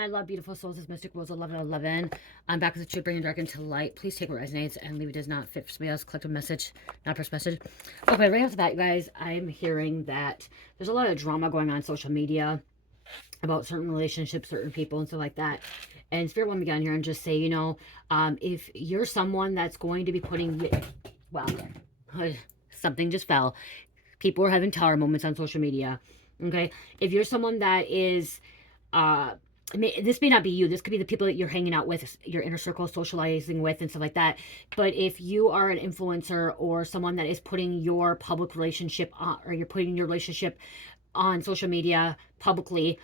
my love, beautiful souls. It's Mystic Rose 1111. I'm back with the truth, bringing dark into light. Please take what resonates and maybe does not fit for somebody else. Collective message, not first message. Okay, right off the bat, you guys, I'm hearing that there's a lot of drama going on social media about certain relationships, certain people, and stuff like that. And Spirit wanted me down here and just say, if you're someone that's going to be putting, well, something just fell. People are having tower moments on social media. Okay, if you're someone that is this may not be you. This could be the people that you're hanging out with, your inner circle, socializing with, and stuff like that. But if you are an influencer or someone that is putting your public relationship on, or you're putting your relationship on social media publicly,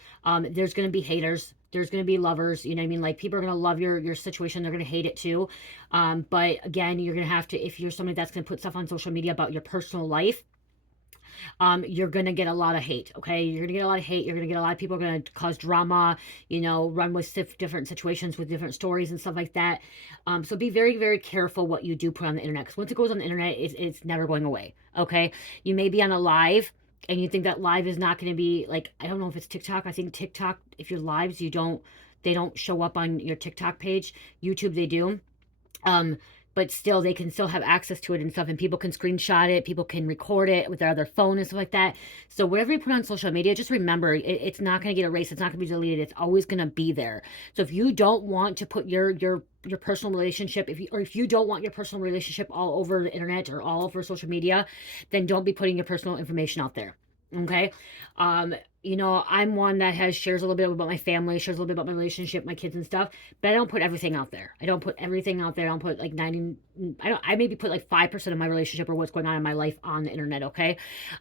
there's going to be haters. There's going to be lovers. You know what I mean? Like, people are going to love your situation. They're going to hate it too. But again, you're going to have to, if you're somebody that's going to put stuff on social media about your personal life, you're going to get a lot of hate, okay? You're going to get a lot of hate. You're going to get a lot of people going to cause drama, run with different situations with different stories and stuff like that. So be very, very careful what you do put on the internet, because once it goes on the internet, it's never going away, okay? You may be on a live, and you think that live is not going to be, like, I don't know if it's TikTok. I think TikTok, if you're lives, they don't show up on your TikTok page. YouTube, they do. But still, they can still have access to it and stuff, and people can screenshot it, people can record it with their other phone and stuff like that. So whatever you put on social media, just remember, it's not going to get erased. It's not going to be deleted. It's always going to be there. So if you don't want to put your personal relationship, if you don't want your personal relationship all over the internet or all over social media, then don't be putting your personal information out there. Okay. I'm one that shares a little bit about my family, shares a little bit about my relationship, my kids and stuff, but I don't put everything out there. I don't put everything out there. I don't put like I maybe put like 5% of my relationship or what's going on in my life on the internet. Okay.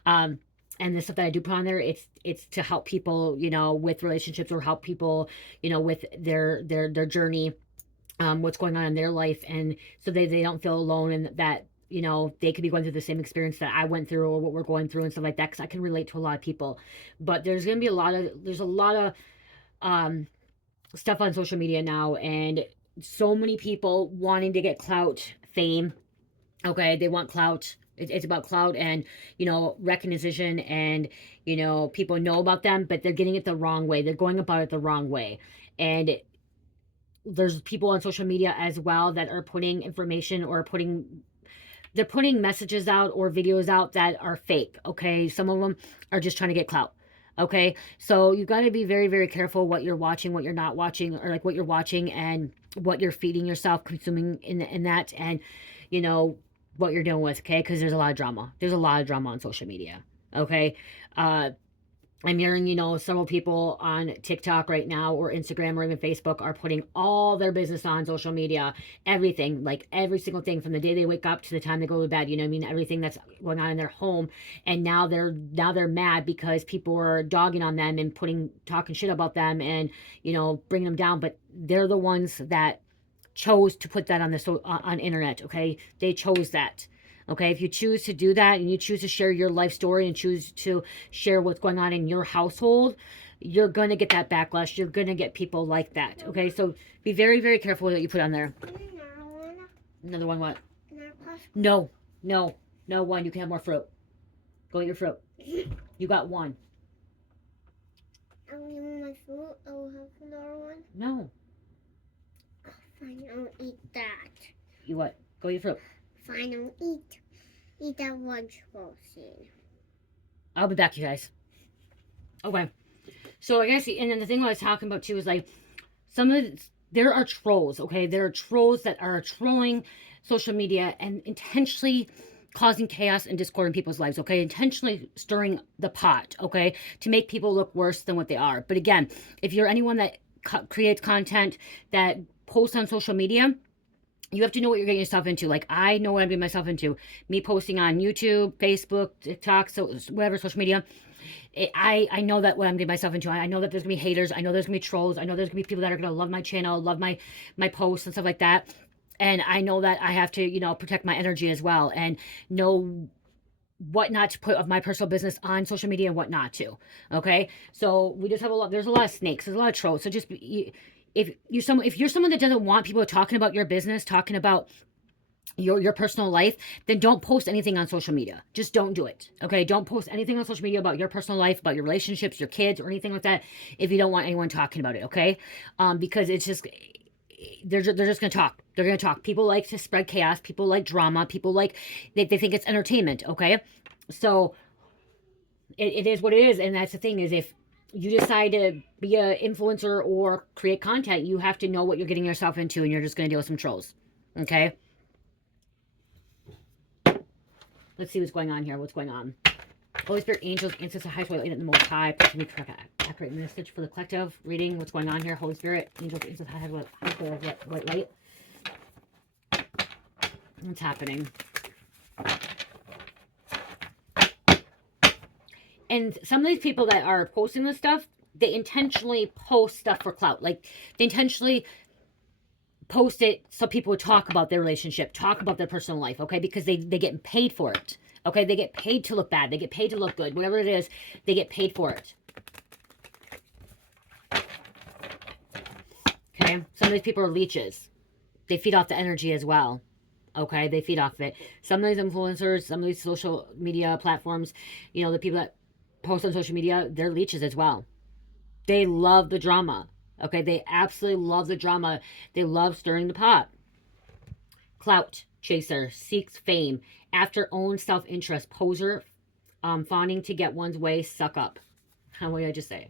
And the stuff that I do put on there, it's to help people, with relationships, or help people, with their journey, what's going on in their life. And so they don't feel alone, and that, they could be going through the same experience that I went through, or what we're going through and stuff like that, because I can relate to a lot of people. But there's going to be a lot of stuff on social media now, and so many people wanting to get clout, fame. Okay, they want clout. It's about clout and, recognition, and, people know about them, but they're getting it the wrong way. They're going about it the wrong way. And there's people on social media as well that are putting information, or they're putting messages out or videos out that are fake, okay? Some of them are just trying to get clout, okay? So you got to be very, very careful what you're watching, what you're not watching, or like what you're watching and what you're feeding yourself, consuming in that, and, what you're dealing with, okay? Because there's a lot of drama. There's a lot of drama on social media, okay? I'm hearing, several people on TikTok right now, or Instagram, or even Facebook, are putting all their business on social media. Everything, like every single thing, from the day they wake up to the time they go to bed. Everything that's going on in their home. And now they're mad because people are dogging on them and talking shit about them, and bringing them down. But they're the ones that chose to put that on internet. Okay, they chose that. Okay, if you choose to do that, and you choose to share your life story, and choose to share what's going on in your household, you're going to get that backlash. You're going to get people like that. Okay, so be very, very careful what you put on there. Another one, what? No, one. You can have more fruit. Go eat your fruit. You got one. I only want my fruit. I will have another one. No. Oh, fine, I'll eat that. You what? Go eat your fruit. Fine, I'll eat that one soon. I'll be back, you guys. Okay. So I guess, and then the thing I was talking about too is, like, there are trolls, okay? There are trolls that are trolling social media and intentionally causing chaos and discord in people's lives, okay? Intentionally stirring the pot, okay? To make people look worse than what they are. But again, if you're anyone that creates content, that posts on social media, you have to know what you're getting yourself into. Like, I know what I'm getting myself into. Me posting on YouTube, Facebook, TikTok, so whatever social media, I know that what I'm getting myself into. I know that there's gonna be haters. I know there's gonna be trolls. I know there's gonna be people that are gonna love my channel, love my posts and stuff like that. And I know that I have to, protect my energy as well, and know what not to put of my personal business on social media and what not to. Okay, so we just have there's a lot of snakes. There's a lot of trolls. So just if you're someone that doesn't want people talking about your business, talking about your personal life, then don't post anything on social media. Just don't do it. Okay? Don't post anything on social media about your personal life, about your relationships, your kids, or anything like that if you don't want anyone talking about it, okay? Because it's just they're just gonna talk. They're gonna talk. People like to spread chaos. People like drama. People like they think it's entertainment. Okay, so it is what it is, and that's the thing is if you decide to be an influencer or create content, you have to know what you're getting yourself into, and you're just gonna deal with some trolls. Okay, let's see what's going on here. What's going on? Holy Spirit, angels, ancestors, highest way, in the Most High, please give me accurate message for the collective reading. What's going on here? Holy Spirit, angels, ancestors, highest way, white light. What's happening? And some of these people that are posting this stuff, they intentionally post stuff for clout. Like, they intentionally post it so people would talk about their relationship, talk about their personal life, okay? Because they get paid for it, okay? They get paid to look bad. They get paid to look good. Whatever it is, they get paid for it. Okay? Some of these people are leeches. They feed off the energy as well. Okay? They feed off of it. Some of these influencers, some of these social media platforms, you know, the people that post on social media, they're leeches as well. They love the drama. Okay? They absolutely love the drama. They love stirring the pot. Clout chaser, seeks fame. After own self-interest. Poser, fawning to get one's way, suck up. What did I just say?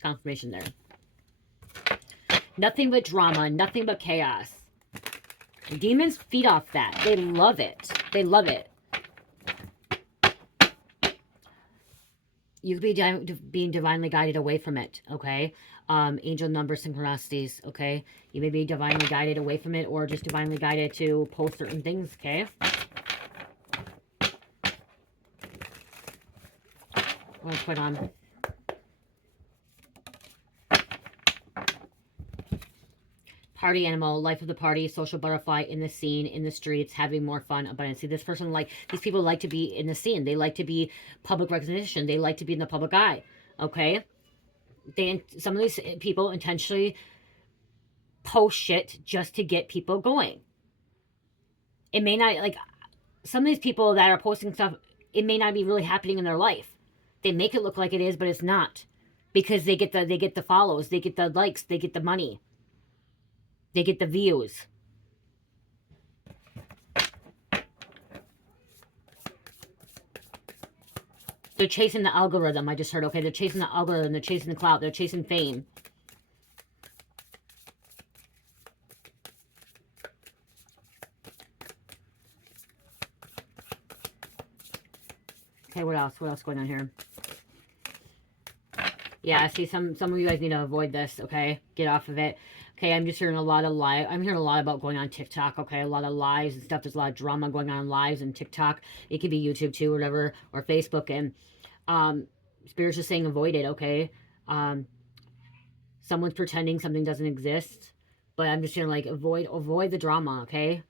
Confirmation there. Nothing but drama, nothing but chaos. Demons feed off that. They love it. They love it. You could be being divinely guided away from it, okay? Angel number synchronicities, okay? You may be divinely guided away from it or just divinely guided to post certain things, okay? What's going on? Party animal, life of the party, social butterfly, in the scene, in the streets, having more fun, abundance. See, this person, like, these people like to be in the scene. They like to be public recognition. They like to be in the public eye, okay? Some of these people intentionally post shit just to get people going. It may not, like, some of these people that are posting stuff, it may not be really happening in their life. They make it look like it is, but it's not. Because they get the follows, they get the likes, they get the money. They get the views. They're chasing the algorithm, I just heard, okay? They're chasing the algorithm, they're chasing the clout, they're chasing fame. Okay, what else? What else going on here? Yeah, see, some of you guys need to avoid this, okay? Get off of it. Okay, I'm just hearing a lot of lies. I'm hearing a lot about going on TikTok, okay? A lot of lies and stuff. There's a lot of drama going on in lives and TikTok. It could be YouTube too, or whatever, or Facebook. And Spirit's just saying avoid it, okay? Someone's pretending something doesn't exist. But I'm just hearing, like, avoid the drama, okay?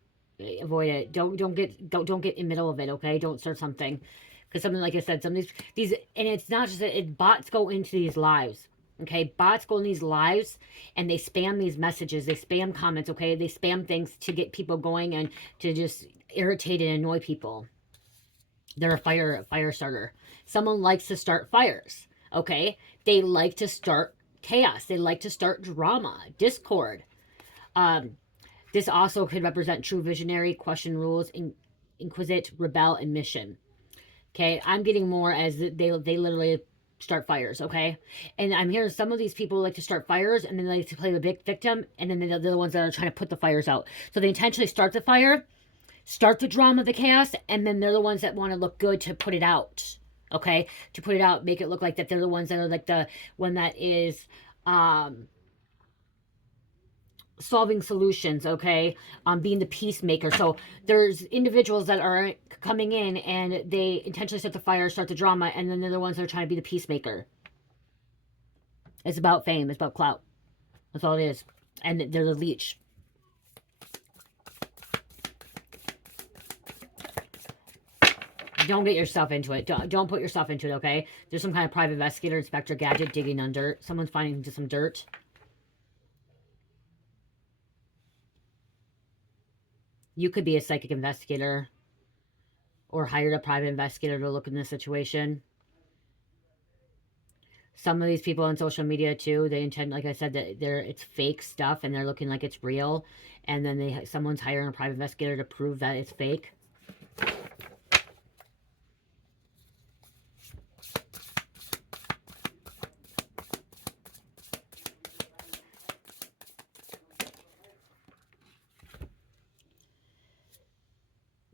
Avoid it. Don't get in the middle of it, okay? Don't start something. Because something, like I said, some of these, and it's not just that, bots go into these lives. Okay, bots go in these lives and they spam these messages. They spam comments, okay? They spam things to get people going and to just irritate and annoy people. They're a fire starter. Someone likes to start fires, okay? They like to start chaos. They like to start drama, discord. This also could represent true visionary, question rules, inquisite, rebel, and mission. Okay, I'm getting more as they literally start fires, okay? And I'm hearing some of these people like to start fires and then they like to play the big victim, and then they're the ones that are trying to put the fires out. So they intentionally start the fire, start the drama, the chaos, and then they're the ones that want to look good to put it out, okay? To put it out, make it look like that they're the ones that are like the one that is solving solutions, okay? Being the peacemaker. So there's individuals that are coming in and they intentionally start the fire, start the drama, and then they're the ones that are trying to be the peacemaker. It's about fame. It's about clout. That's all it is. And they're the leech. Don't get yourself into it. Don't put yourself into it, okay? There's some kind of private investigator, inspector, gadget, digging under. Someone's finding into some dirt. You could be a psychic investigator or hired a private investigator to look in this situation. Some of these people on social media too, they intend, like I said, that it's fake stuff and they're looking like it's real, and then someone's hiring a private investigator to prove that it's fake.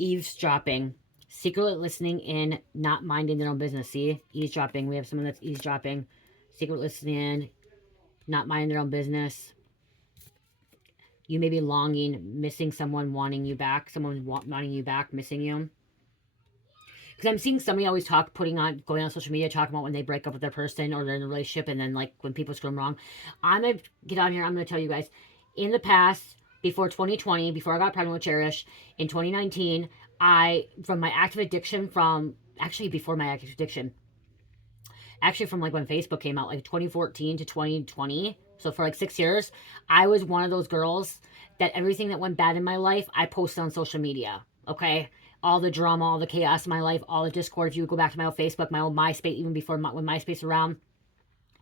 Eavesdropping, secretly listening in, not minding their own business. See, eavesdropping. We have someone that's eavesdropping, secret listening in, not minding their own business. You may be longing, missing someone, wanting you back. Someone wanting you back, missing you. Because I'm seeing somebody always going on social media, talking about when they break up with their person or they're in a relationship, and then like when people screw them wrong. I'm gonna get on here. I'm gonna tell you guys, in the past, before 2020, before I got pregnant with Cherish, in 2019, from my active addiction, from like when Facebook came out, like 2014 to 2020. So for like 6 years, I was one of those girls that everything that went bad in my life, I posted on social media. Okay. All the drama, all the chaos in my life, all the discord. If you go back to my old Facebook, my old MySpace, even before when MySpace was around,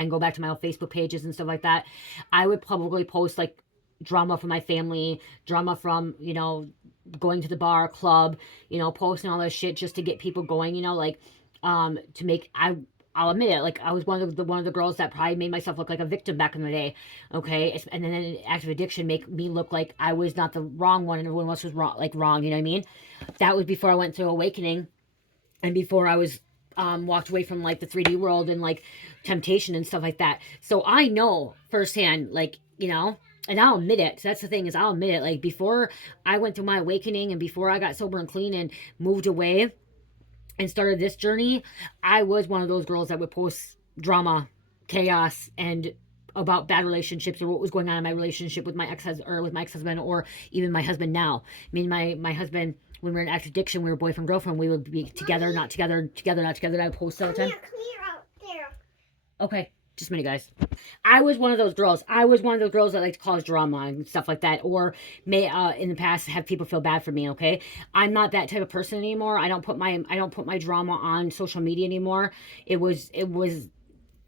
and go back to my old Facebook pages and stuff like that, I would publicly post like drama from my family, drama from, going to the bar, club, posting all this shit just to get people going, like, to make, I'll admit it, like I was one of the girls that probably made myself look like a victim back in the day, okay? And then active addiction make me look like I was not the wrong one and everyone else was wrong, you know what I mean? That was before I went through awakening, and before I was walked away from like the 3D world and like temptation and stuff like that. So I know firsthand, like, and I'll admit it. That's the thing, is I'll admit it. Like before I went through my awakening and before I got sober and clean and moved away and started this journey, I was one of those girls that would post drama, chaos, and about bad relationships or what was going on in my relationship with my ex-husband or even my husband now. I mean, my husband, when we were in active addiction, we were boyfriend girlfriend. We would be together, not together, together, not together. I would post all the time. Come here, out there. Okay, just a minute, guys. I was one of those girls. I was one of those girls that like to cause drama and stuff like that, or may in the past have people feel bad for me. Okay, I'm not that type of person anymore. I don't put my drama on social media anymore. It was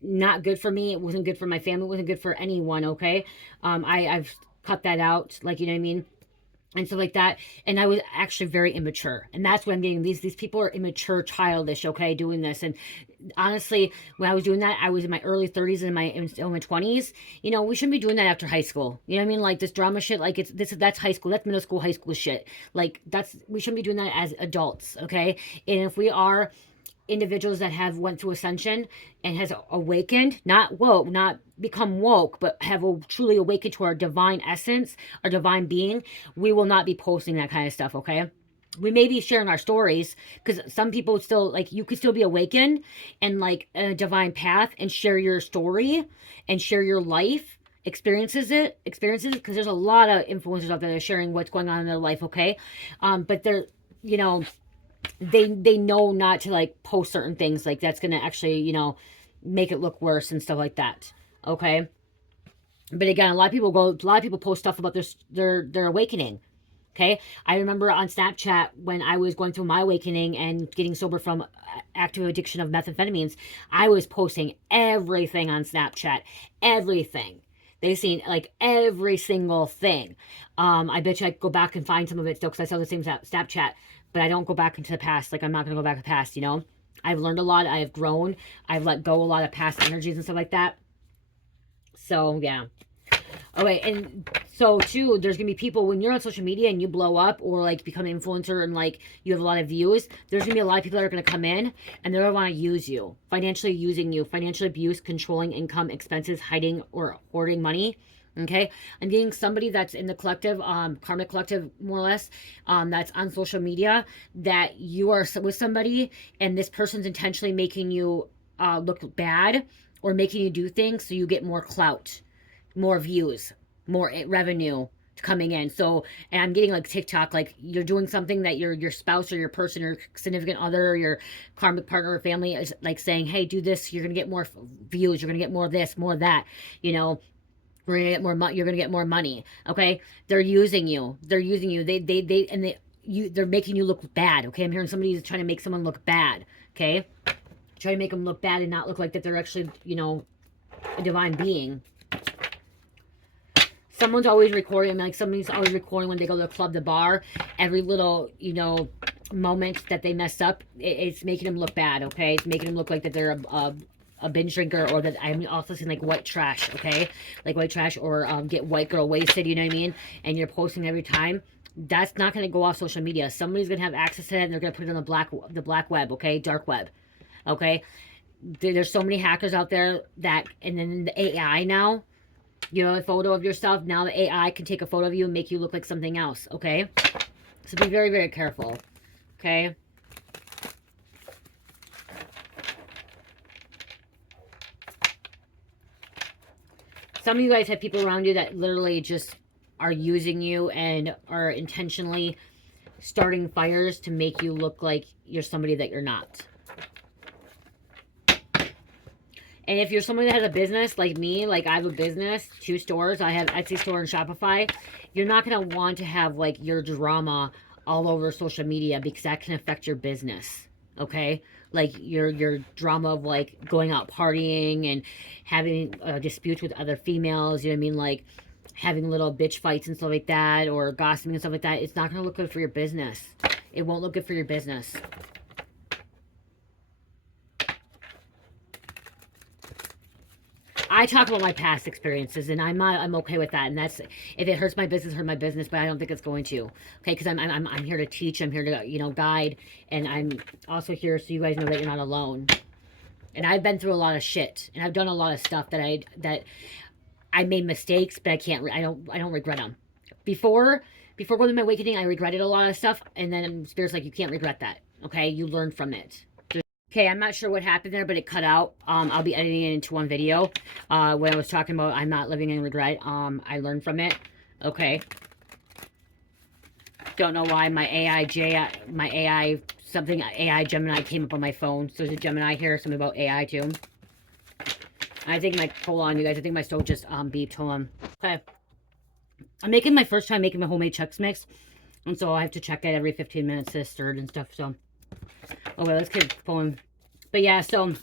not good for me. It wasn't good for my family. It wasn't good for anyone. Okay, I've cut that out. Like, you know what I mean? And stuff like that. And I was actually very immature. And that's what I'm getting. These people are immature, childish, okay, doing this. And honestly, when I was doing that, I was in my early 30s and in my 20s. We shouldn't be doing that after high school. You know what I mean? Like this drama shit, like that's high school. That's middle school, high school shit. Like we shouldn't be doing that as adults, okay? And if we are individuals that have went through ascension and has awakened, not become woke, but have truly awakened to our divine essence, our divine being, we will not be posting that kind of stuff, okay? We may be sharing our stories, because some people still, like, you could still be awakened and like a divine path and share your story and share your life experiences, because there's a lot of influencers out there that are sharing what's going on in their life, okay? But they're, they know not to like post certain things, like that's gonna actually make it look worse and stuff like that, okay? But again, a lot of people post stuff about their awakening, okay? I remember on Snapchat when I was going through my awakening and getting sober from active addiction of methamphetamines, I was posting everything on Snapchat, everything. They've seen like every single thing. I bet you I could go back and find some of it still, because I saw the same Snapchat, but I don't go back into the past. Like, I'm not going to go back to the past, I've learned a lot. I have grown. I've let go a lot of past energies and stuff like that. So, yeah. Okay, and so, too, there's going to be people, when you're on social media and you blow up or, like, become an influencer and, like, you have a lot of views, there's going to be a lot of people that are going to come in and they're going to want to use you, financially using you, financial abuse, controlling income, expenses, hiding or hoarding money. Okay, I'm getting somebody that's in the collective, karmic collective, more or less, that's on social media, that you are with somebody and this person's intentionally making you look bad or making you do things so you get more clout, more views, more revenue coming in. So, and I'm getting like TikTok, like you're doing something that your spouse or your person or significant other or your karmic partner or family is like saying, hey, do this, you're gonna get more views, you're gonna get more of this, more of that, We're gonna get more money. You're gonna get more money. Okay, they're using you. They're using you. They're making you look bad. Okay, I'm hearing somebody's trying to make someone look bad. Okay, try to make them look bad and not look like that they're actually, you know, a divine being. Someone's always recording. Like somebody's always recording when they go to the club, the bar. Every little, you know, moment that they mess up, it's making them look bad. Okay, it's making them look like that they're a binge drinker, or that I'm also seeing like white trash. Okay, like white trash, or get white girl wasted. You know what I mean? And you're posting every time. That's not going to go off social media. Somebody's going to have access to it, and they're going to put it on the black web. Okay, dark web. Okay, there's so many hackers out there that, and then the AI now. You know, a photo of yourself. Now the AI can take a photo of you and make you look like something else. Okay, so be very, very careful. Okay. Some of you guys have people around you that literally just are using you and are intentionally starting fires to make you look like you're somebody that you're not. And if you're somebody that has a business like me, like I have a business, 2 stores, I have Etsy store and Shopify, you're not going to want to have like your drama all over social media, because that can affect your business. Okay? Like your drama of like going out partying and having disputes with other females, you know what I mean? Like having little bitch fights and stuff like that, or gossiping and stuff like that. It's not going to look good for your business. It won't look good for your business. I talk about my past experiences, and I'm okay with that. And that's, if it hurts my business, hurt my business, but I don't think it's going to. Okay, because I'm here to teach. I'm here to, you know, guide, and I'm also here so you guys know that you're not alone. And I've been through a lot of shit, and I've done a lot of stuff that I made mistakes, but I don't regret them. Before going to my awakening, I regretted a lot of stuff, and then Spirit's like, you can't regret that. Okay, you learn from it. Okay, I'm not sure what happened there, but it cut out. I'll be editing it into one video. When I was talking about I'm not living in regret, I learned from it. Okay. Don't know why my AI Gemini came up on my phone. So there's a Gemini here, something about AI too. I think hold on, you guys. I think my stove just beeped. Hold on. Okay. I'm making my first time making my homemade Chex Mix, and so I have to check it every 15 minutes to stir it and stuff. So. Okay, let's keep going. But yeah, so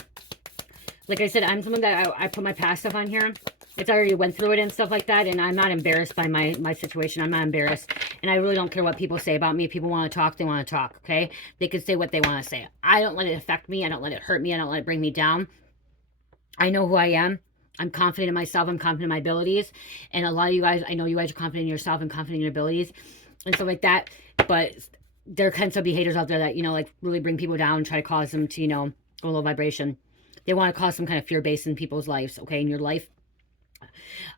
like I said, I'm someone that I put my past stuff on here. It's already went through it and stuff like that, and I'm not embarrassed by my situation. I'm not embarrassed, and I really don't care what people say about me. If people want to talk, they want to talk. Okay, they can say what they want to say. I don't let it affect me. I don't let it hurt me. I don't let it bring me down. I know who I am. I'm confident in myself. I'm confident in my abilities, and a lot of you guys, I know you guys are confident in yourself and confident in your abilities and stuff like that. But there can still be haters out there that, you know, like really bring people down and try to cause them to, you know, go low vibration. They want to cause some kind of fear base in people's lives, okay, in your life.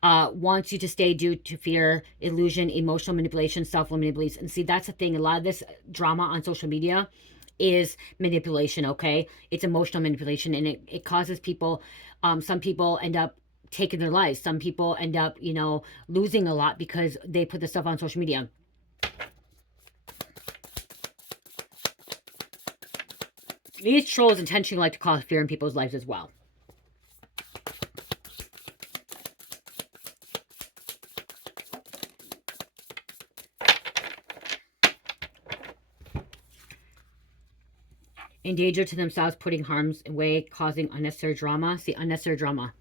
Wants you to stay due to fear, illusion, emotional manipulation, self-limiting beliefs. And see, that's the thing. A lot of this drama on social media is manipulation, okay? It's emotional manipulation, and it causes people, some people end up taking their lives. Some people end up, you know, losing a lot because they put this stuff on social media. These trolls intentionally like to cause fear in people's lives as well. In danger to themselves, putting harm's way, causing unnecessary drama. See, unnecessary drama.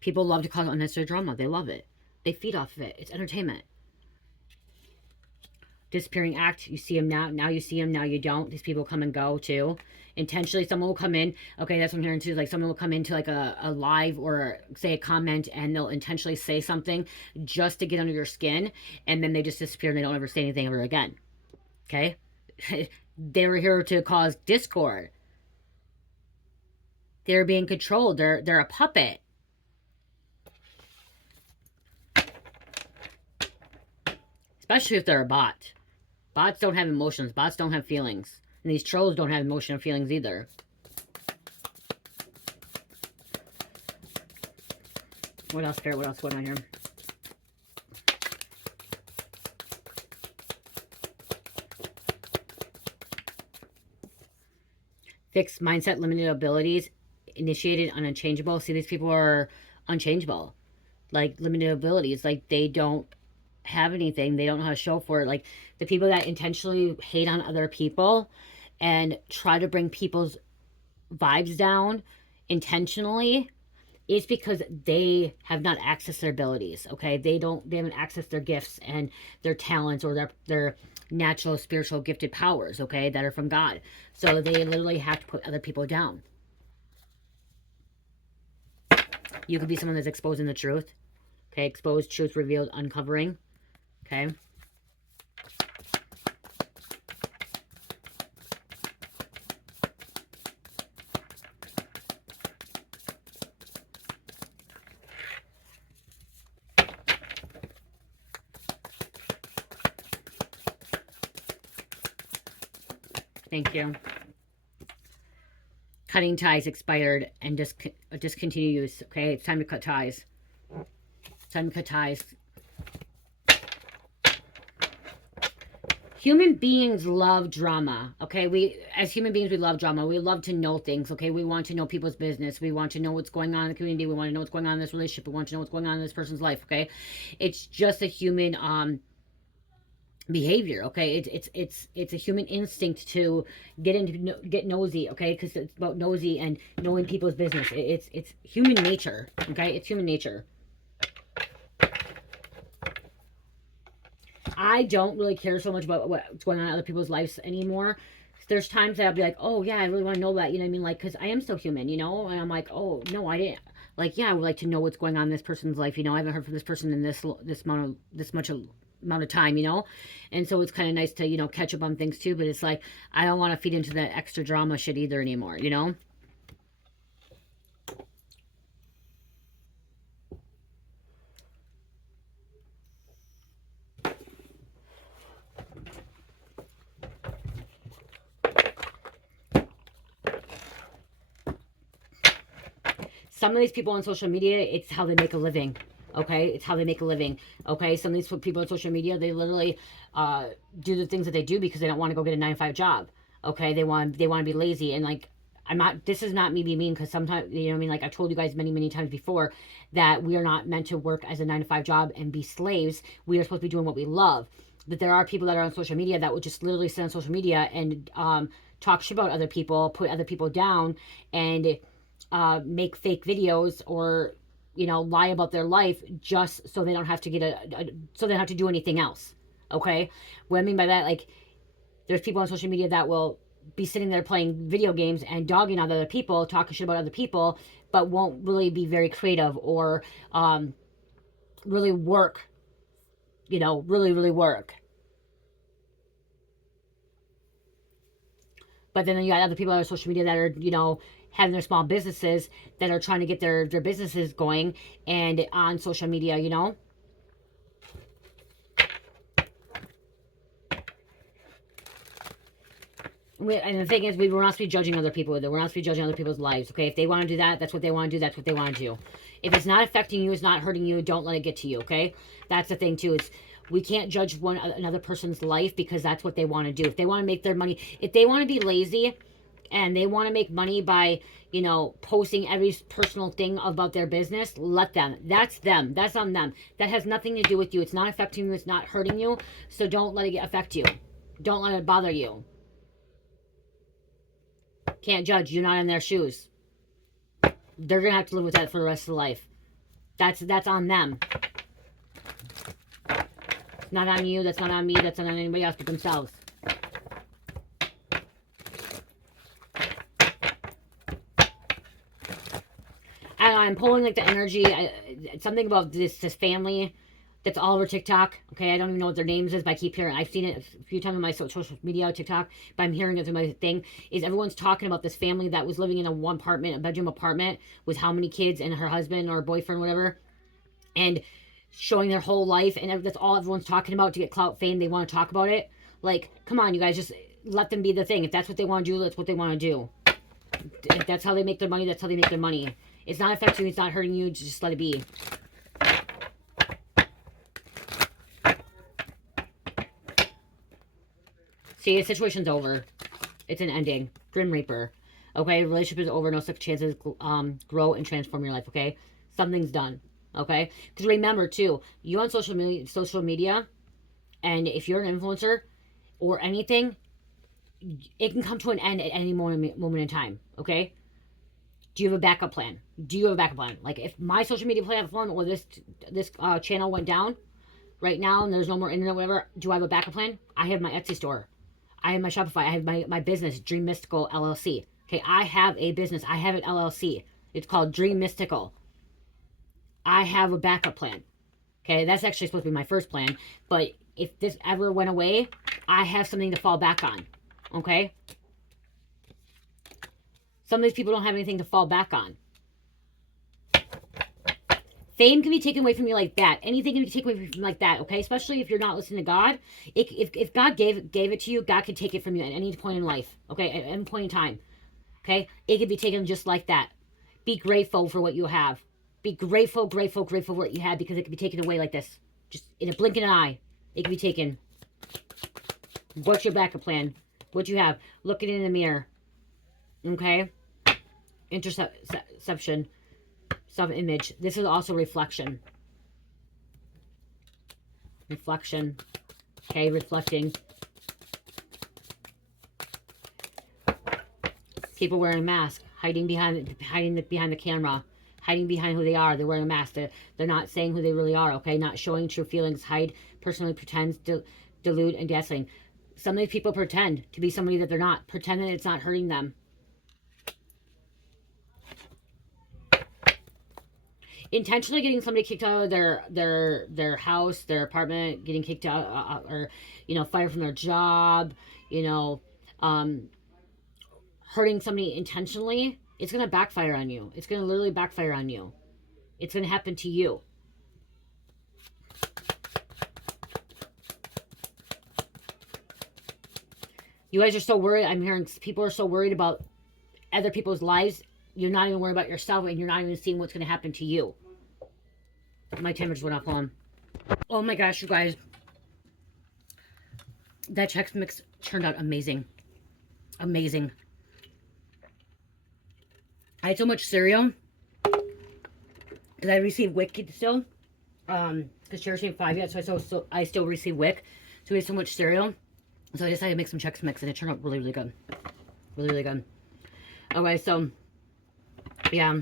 People love to cause unnecessary drama. They love it. They feed off of it. It's entertainment. Disappearing act. You see them now. Now you see them. Now you don't. These people come and go too. Intentionally, someone will come in. Okay, that's what I'm hearing too. Like someone will come into like a live or say a comment, and they'll intentionally say something just to get under your skin, and then they just disappear and they don't ever say anything ever again. Okay? They were here to cause discord. They're being controlled. They're a puppet. Especially if they're a bot. Bots don't have emotions. Bots don't have feelings. And these trolls don't have emotion or feelings either. What else, Spirit? What else going on here? Fixed mindset, limited abilities, initiated, unchangeable. See, these people are unchangeable. like limited abilities. Like they don't have anything. They don't know how to show for it. Like the people that intentionally hate on other people and try to bring people's vibes down intentionally, it's because they have not accessed their abilities. Okay, they haven't accessed their gifts and their talents, or their natural spiritual gifted powers, okay, that are from God. So they literally have to put other people down. You could be someone that's exposing the truth. Okay, exposed, truth revealed, uncovering. Okay. Thank you. Cutting ties expired and discontinue use. Okay, it's time to cut ties. It's time to cut ties. Human beings love drama. Okay, as human beings, we love drama. We love to know things. Okay, we want to know people's business. We want to know what's going on in the community. We want to know what's going on in this relationship. We want to know what's going on in this person's life. Okay, it's just a human behavior. Okay, it's a human instinct to get nosy. Okay, because it's about nosy and knowing people's business. It's human nature. Okay, it's human nature. I don't really care so much about what's going on in other people's lives anymore. There's times that I'll be like, oh yeah, I really want to know that, you know what I mean? Like, because I am still human, you know? And I'm like, oh no, I didn't. Like, yeah, I would like to know what's going on in this person's life, you know? I haven't heard from this person in this much amount of time, you know? And so it's kind of nice to, you know, catch up on things too. But it's like, I don't want to feed into that extra drama shit either anymore, you know? Some of these people on social media, it's how they make a living. Okay, it's how they make a living. Okay, some of these people on social media, they literally do the things that they do because they don't want to go get a 9-to-5 job. Okay, they want to be lazy. And like, I'm not, this is not me being mean, because sometimes, you know what I mean, like I've told you guys many times before that we are not meant to work as a 9-to-5 job and be slaves. We are supposed to be doing what we love. But there are people that are on social media that will just literally sit on social media and talk shit about other people, put other people down, and make fake videos, or you know, lie about their life just so they don't have to so they don't have to do anything else. Okay, what I mean by that, like, there's people on social media that will be sitting there playing video games and dogging on other people, talking shit about other people, but won't really be very creative or really work, you know, really work. But then you got other people on social media that are, you know, having their small businesses, that are trying to get their businesses going, and on social media, you know. And the thing is, we're not supposed to be judging other people. We're not supposed to be judging other people's lives. Okay, if they want to do that, that's what they want to do. That's what they want to do. If it's not affecting you, it's not hurting you, don't let it get to you. Okay, that's the thing too. Is we can't judge another person's life because that's what they want to do. If they want to make their money, if they want to be lazy, and they want to make money by, you know, posting every personal thing about their business, let them. That's them. That's on them. That has nothing to do with you. It's not affecting you. It's not hurting you. So don't let it affect you. Don't let it bother you. Can't judge. You're not in their shoes. They're going to have to live with that for the rest of their life. That's on them. It's not on you. That's not on me. That's not on anybody else but themselves. I'm pulling like the energy. Something about this family that's all over TikTok. Okay, I don't even know what their names is, but I keep hearing. I've seen it a few times on my social media, TikTok, but I'm hearing it through my thing. Is everyone's talking about this family that was living in a bedroom apartment with how many kids, and her husband or boyfriend, whatever, and showing their whole life, and that's all everyone's talking about to get clout, fame. They want to talk about it. Like, come on, you guys, just let them be the thing. If that's what they want to do, that's what they want to do. If that's how they make their money, that's how they make their money. It's not affecting you. It's not hurting you. Just let it be. See, the situation's over. It's an ending. Grim Reaper. Okay, relationship is over. No such chances. Grow and transform your life. Okay, something's done. Okay? Because remember, too, you on social media, and if you're an influencer or anything, it can come to an end at any moment in time. Okay? Do you have a backup plan? Do you have a backup plan? Like, if my social media platform or this channel went down right now and there's no more internet, whatever, do I have a backup plan? I have my Etsy store. I have my Shopify. I have my business, Dream Mystical LLC. Okay, I have a business. I have an LLC. It's called Dream Mystical. I have a backup plan. Okay, that's actually supposed to be my first plan. But if this ever went away, I have something to fall back on. Okay? Some of these people don't have anything to fall back on. Fame can be taken away from you like that. Anything can be taken away from you like that, okay? Especially if you're not listening to God. If God gave it to you, God can take it from you at any point in life, okay? At any point in time, okay? It can be taken just like that. Be grateful for what you have. Be grateful for what you have, because it can be taken away like this. Just in a blink of an eye, it can be taken. What's your backup plan? What you have? Look it in the mirror, okay? Interception. Self-image. This is also reflection. Reflection. Okay, reflecting. People wearing a mask, hiding behind the camera, hiding behind who they are. They're wearing a mask. They're not saying who they really are. Okay, not showing true feelings. Hide, personally pretends, delude, and gaslighting. Some of these people pretend to be somebody that they're not. Pretend that it's not hurting them. Intentionally getting somebody kicked out of their house, their apartment, getting kicked out, or fired from their job, hurting somebody intentionally, it's gonna backfire on you. It's gonna literally backfire on you. It's gonna happen to you. You guys are so worried. I'm hearing people are so worried about other people's lives. You're not even worried about yourself, and you're not even seeing what's going to happen to you. My timer just went off on. Oh my gosh, you guys. That Chex Mix turned out amazing. Amazing. I had so much cereal. Because I received WIC still. Because Cherry's ain't 5 yet, so I still receive WIC. So we had so much cereal. So I decided to make some Chex Mix, and it turned out really, really good. Really, really good. Okay, so yeah,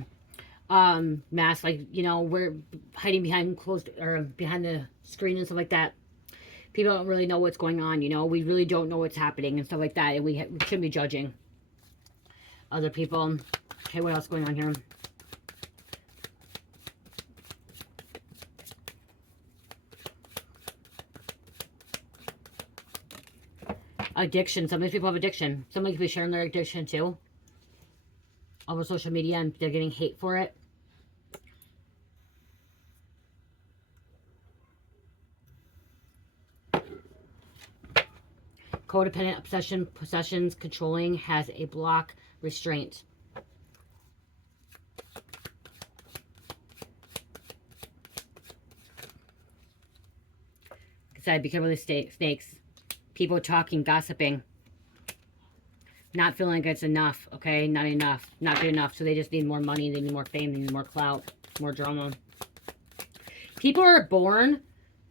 masks, like, we're hiding behind behind the screen and stuff like that. People don't really know what's going on, we really don't know what's happening and stuff like that, and we shouldn't be judging other people. Okay, what else is going on here? Addiction. Some of these people have addiction. Somebody could be sharing their addiction too over social media, and they're getting hate for it. Codependent, obsession, possessions, controlling, has a block, restraint. Like I said, be careful with the snakes. People talking, gossiping. Not feeling like it's enough, okay? Not enough. Not good enough. So they just need more money. They need more fame. They need more clout. More drama. People are born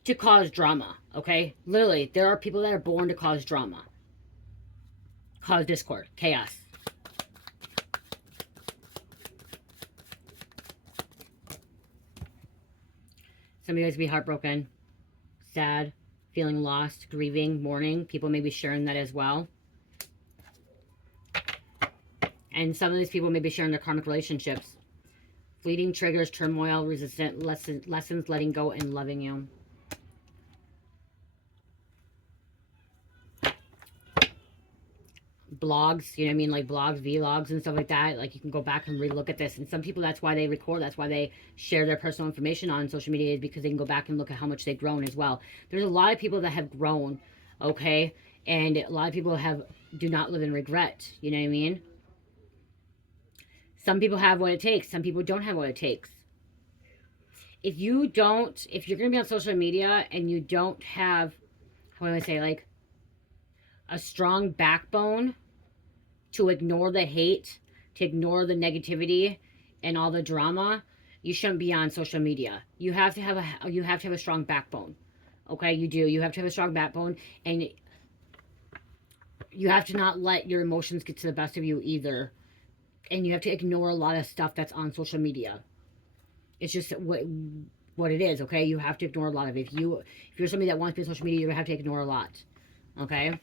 to cause drama, okay? Literally, there are people that are born to cause drama. Cause discord. Chaos. Some of you guys be heartbroken. Sad. Feeling lost. Grieving. Mourning. People may be sharing that as well. And some of these people may be sharing their karmic relationships. Fleeting triggers, turmoil, resistant, lessons, letting go, and loving you. Blogs, you know what I mean? Like blogs, vlogs, and stuff like that. Like, you can go back and relook at this. And some people, that's why they record. That's why they share their personal information on social media, is because they can go back and look at how much they've grown as well. There's a lot of people that have grown, okay? And a lot of people do not live in regret. You know what I mean? Some people have what it takes. Some people don't have what it takes. If you're going to be on social media and you don't have, how do I say, like, a strong backbone to ignore the hate, to ignore the negativity and all the drama, You shouldn't be on social media. You have to have a strong backbone. Okay, you do. You have to have a strong backbone, and you have to not let your emotions get to the best of you either. And you have to ignore a lot of stuff that's on social media. It's just what it is, okay? You have to ignore a lot of it. If you're somebody that wants to be on social media, you're gonna have to ignore a lot. Okay?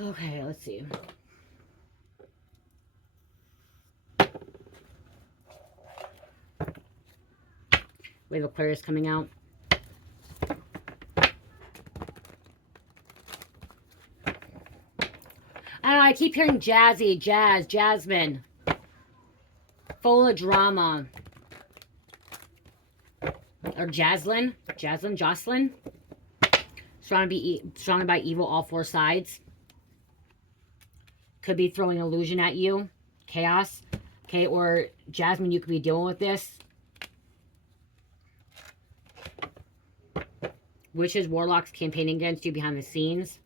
Okay, let's see. We have Aquarius coming out. I don't know, I keep hearing jazzy, jasmine. Full of drama. Or Jocelyn. Surrounded by evil, all four sides. Could be throwing illusion at you. Chaos. Okay, or Jasmine, you could be dealing with this. Witches, warlocks campaigning against you behind the scenes.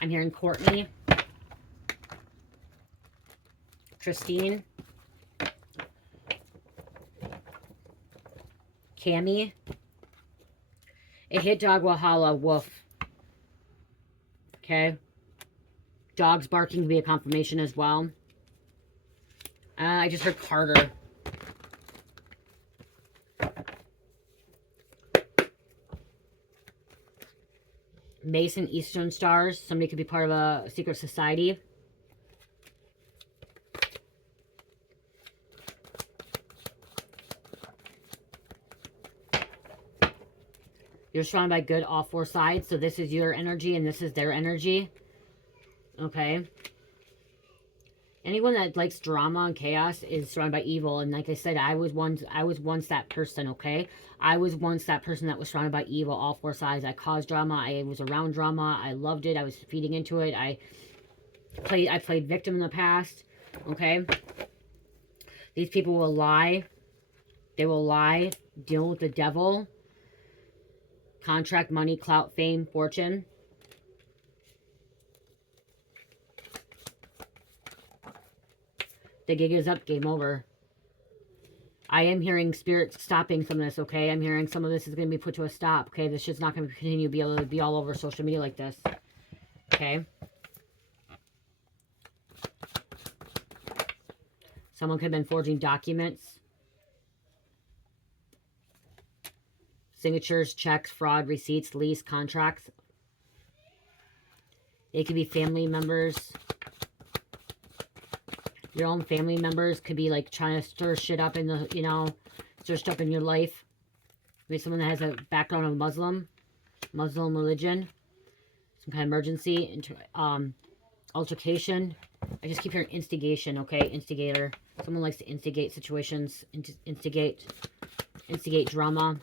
I'm hearing Courtney. Christine. Cammy. A hit dog will holla, woof. Okay. Dogs barking can be a confirmation as well. I just heard Carter. Mason, Eastern Stars. Somebody could be part of a secret society. You're surrounded by good all four sides. So this is your energy and this is their energy. Okay. Anyone that likes drama and chaos is surrounded by evil. And like I said, I was once that person, okay? I was once that person that was surrounded by evil, all four sides. I caused drama. I was around drama. I loved it. I was feeding into it. I played victim in the past, okay? These people will lie. They will lie, deal with the devil. Contract, money, clout, fame, fortune. The gig is up, game over. I am hearing spirits stopping some of this, okay? I'm hearing some of this is going to be put to a stop, okay? This shit's not going to continue to be able to be all over social media like this, okay? Someone could have been forging documents. Signatures, checks, fraud, receipts, lease, contracts. They could be family members. Your own family members could be like trying to stir shit up in the, you know, stir stuff up in your life. Maybe someone that has a background of Muslim religion. Some kind of emergency, altercation. I just keep hearing instigation, okay? Instigator. Someone likes to instigate situations, instigate drama.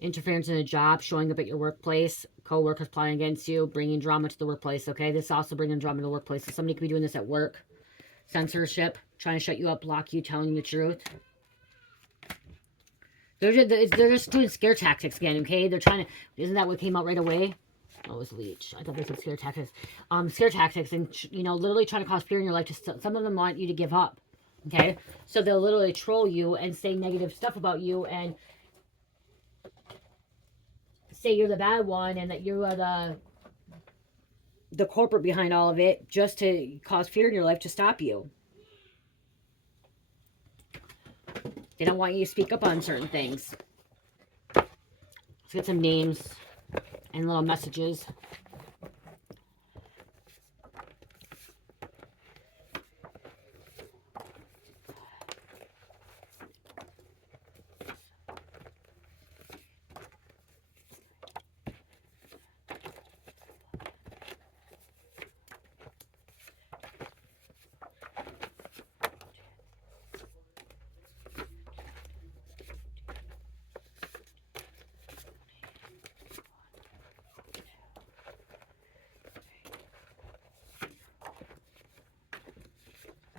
Interference in a job, showing up at your workplace, co-workers plotting against you, bringing drama to the workplace, okay? This is also bringing drama to the workplace. So somebody could be doing this at work. Censorship, trying to shut you up, block you, telling you the truth. They're just doing scare tactics again, okay? They're trying to, isn't that what came out right away? Oh, it was Leech. I thought they said scare tactics. Scare tactics and, you know, literally trying to cause fear in your life. Some of them want you to give up, okay? So they'll literally troll you and say negative stuff about you and say you're the bad one and that you are the corporate behind all of it just to cause fear in your life to stop you. They don't want you to speak up on certain things. Let's get some names and little messages.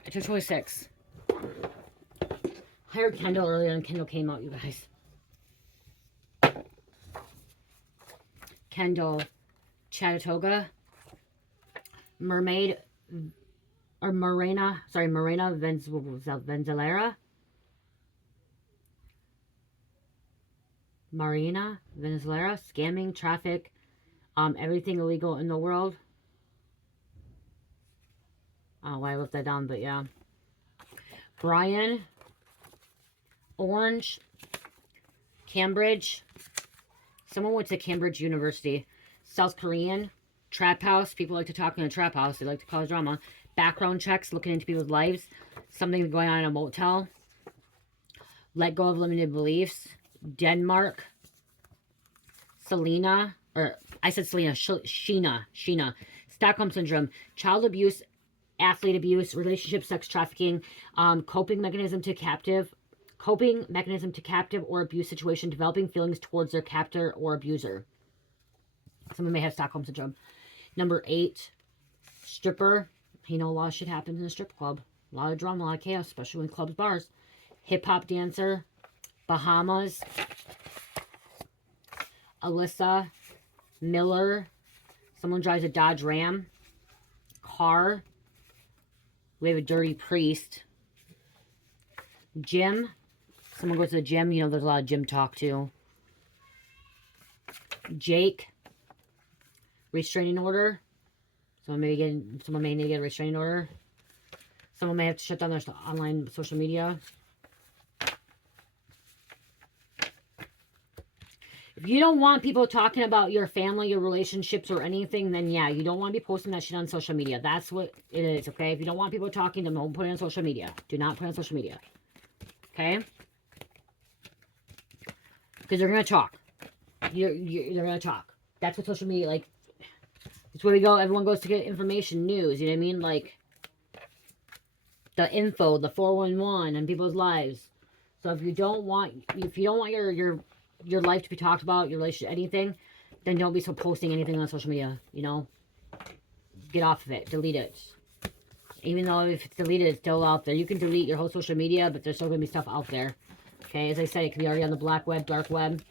I took 26. I heard Kendall earlier and Kendall came out, you guys. Kendall, Chattatoga, Mermaid, or Morena, sorry, Morena Venezuela, Marina, Venezuela, scamming, traffic, everything illegal in the world. I don't know why I left that down, but yeah. Brian, Orange, Cambridge. Someone went to Cambridge University. South Korean, trap house. People like to talk in a trap house. They like to cause drama. Background checks, looking into people's lives. Something going on in a motel. Let go of limited beliefs. Denmark. Selena, or I said Selena, Sheena. Stockholm Syndrome. Child abuse, athlete abuse, relationship, sex trafficking, coping mechanism to captive or abuse situation, developing feelings towards their captor or abuser. Someone may have Stockholm Syndrome. Number 8, stripper. You know, a lot of shit happens in a strip club. A lot of drama, a lot of chaos, especially in clubs, bars. Hip-hop dancer. Bahamas. Alyssa. Miller. Someone drives a Dodge Ram. Car. We have a dirty priest. Gym. Someone goes to the gym. You know, there's a lot of gym talk, too. Jake. Restraining order. Someone may need to get a restraining order. Someone may have to shut down their online social media. If you don't want people talking about your family, your relationships, or anything, then yeah, you don't want to be posting that shit on social media. That's what it is, okay? If you don't want people talking, then don't put it on social media. Do not put it on social media. Okay? Because they're going to talk. They're going to talk. That's what social media, like, it's where we go. Everyone goes to get information, news, you know what I mean? Like, the info, the 411 on people's lives. So if you don't want your life to be talked about, your relationship, anything, then don't be so posting anything on social media, you know? Get off of it. Delete it. Even though if it's deleted, it's still out there. You can delete your whole social media, but there's still going to be stuff out there. Okay, as I said, it can be already on the black web, dark web.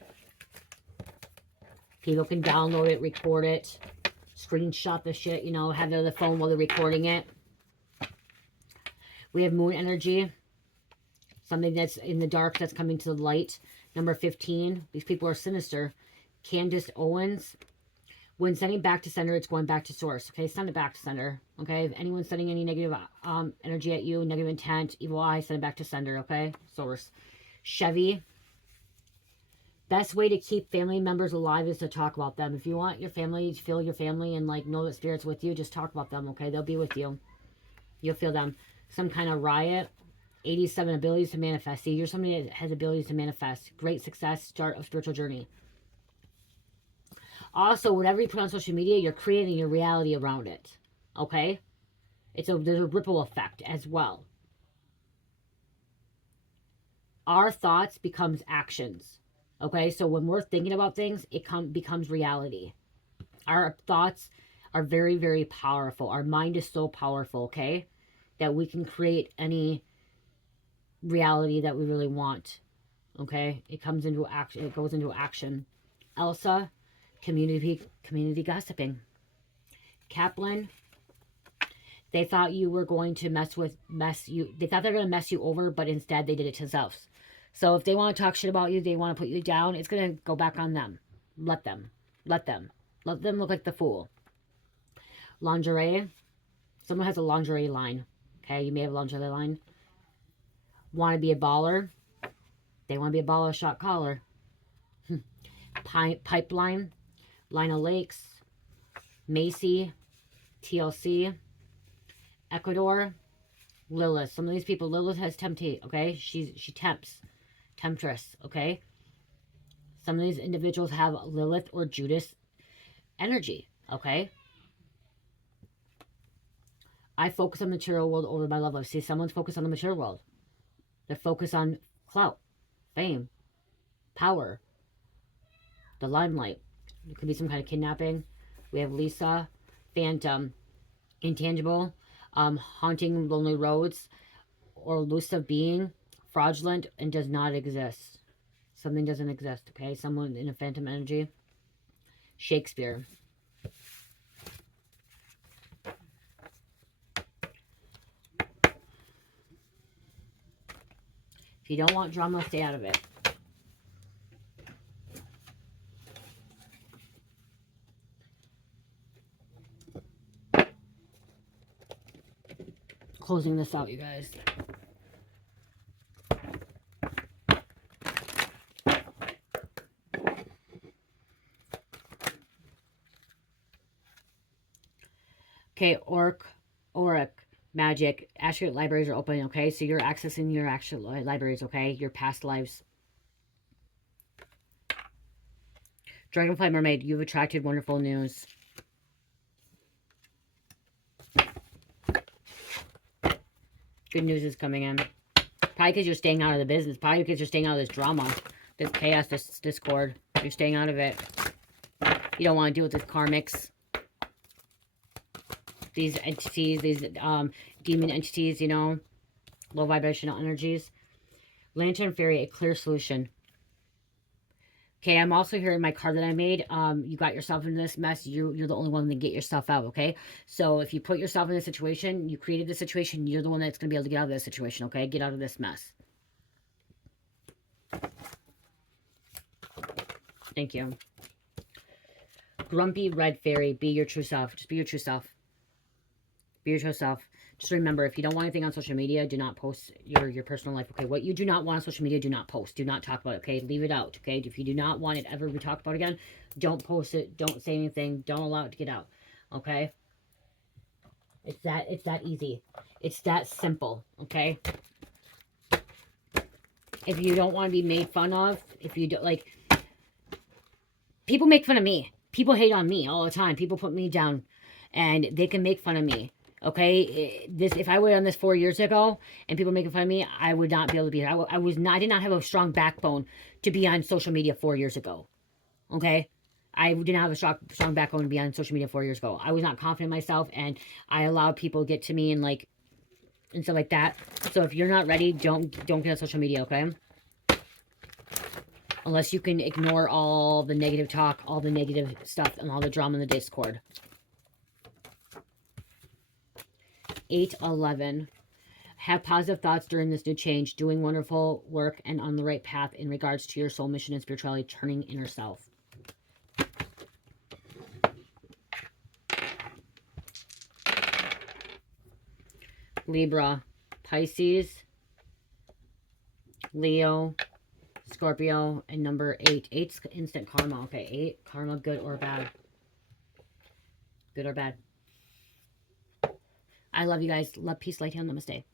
People can download it, record it, screenshot the shit, you know, have it on the phone while they're recording it. We have moon energy. Something that's in the dark that's coming to the light. Number 15. These people are sinister. Candace Owens. When sending back to sender, it's going back to source. Okay, send it back to sender. Okay, if anyone's sending any negative energy at you, negative intent, evil eye, send it back to sender. Okay, source. Chevy. Best way to keep family members alive is to talk about them. If you want your family to feel your family and like know that spirit's with you, just talk about them. Okay, they'll be with you. You'll feel them. Some kind of riot. 87 abilities to manifest. See, you're somebody that has abilities to manifest. Great success, start of spiritual journey. Also, whatever you put on social media, you're creating your reality around it. Okay? There's a ripple effect as well. Our thoughts becomes actions. Okay? So when we're thinking about things, it becomes reality. Our thoughts are very, very powerful. Our mind is so powerful, okay? That we can create any reality that we really want. Okay, it comes into action. It goes into action. Elsa, community gossiping. Kaplan, they thought you were going to they thought they were going to mess you over, but instead they did it to themselves. So if they want to talk shit about you, they want to put you down, it's going to go back on them. Let them look like the fool. Lingerie, someone has a lingerie line. Okay, you may have a lingerie line. Want to be a baller? They want to be a baller, shot caller. Pipeline, Lina Lakes, Macy, TLC, Ecuador, Lilith. Some of these people, Lilith has temptate, okay? She tempts. Temptress, okay? Some of these individuals have Lilith or Judas energy, okay? I focus on the material world over my love life. See, someone's focused on the material world. They're focused on clout, fame, power, the limelight. It could be some kind of kidnapping. We have Lisa, Phantom, Intangible, Haunting Lonely Roads, or Elusive Being, Fraudulent, and Does Not Exist. Something doesn't exist, okay? Someone in a phantom energy. Shakespeare. If you don't want drama, stay out of it. Closing this out, you guys. Okay, Auric, Magic, Astral libraries are open, okay? So you're accessing your actual libraries, okay? Your past lives. Dragonfly Mermaid, you've attracted wonderful news. Good news is coming in. Probably because you're staying out of the business. Probably because you're staying out of this drama, this chaos, this discord. You're staying out of it. You don't want to deal with this karmics. These entities, these demon entities, you know. Low vibrational energies. Lantern Fairy, a clear solution. Okay, I'm also hearing my card that I made. You got yourself in this mess. You're the only one to get yourself out, okay? So if you put yourself in this situation, you created this situation, you're the one that's going to be able to get out of this situation, okay? Get out of this mess. Thank you. Grumpy Red Fairy, be your true self. Just be your true self. Be your true self. Just remember, if you don't want anything on social media, do not post your personal life, okay? What you do not want on social media, do not post. Do not talk about it, okay? Leave it out, okay? If you do not want it ever be talked about again, don't post it. Don't say anything. Don't allow it to get out, okay? It's that easy. It's that simple, okay? If you don't want to be made fun of, if you don't, like, people make fun of me. People hate on me all the time. People put me down, and they can make fun of me. Okay, if I were on this 4 years ago and people making fun of me, I would not be able to be here. I did not have a strong backbone to be on social media 4 years ago. Okay, I did not have a strong backbone to be on social media 4 years ago. I was not confident in myself, and I allowed people to get to me and stuff like that. So if you're not ready, don't get on social media. Okay, unless you can ignore all the negative talk, all the negative stuff, and all the drama in the Discord. 8-11. Have positive thoughts during this new change, doing wonderful work and on the right path in regards to your soul mission and spirituality, turning inner self. Libra, Pisces, Leo, Scorpio, and number 8. 8's instant karma. Okay, 8, karma, good or bad? Good or bad? I love you guys. Love, peace, light, healing, namaste.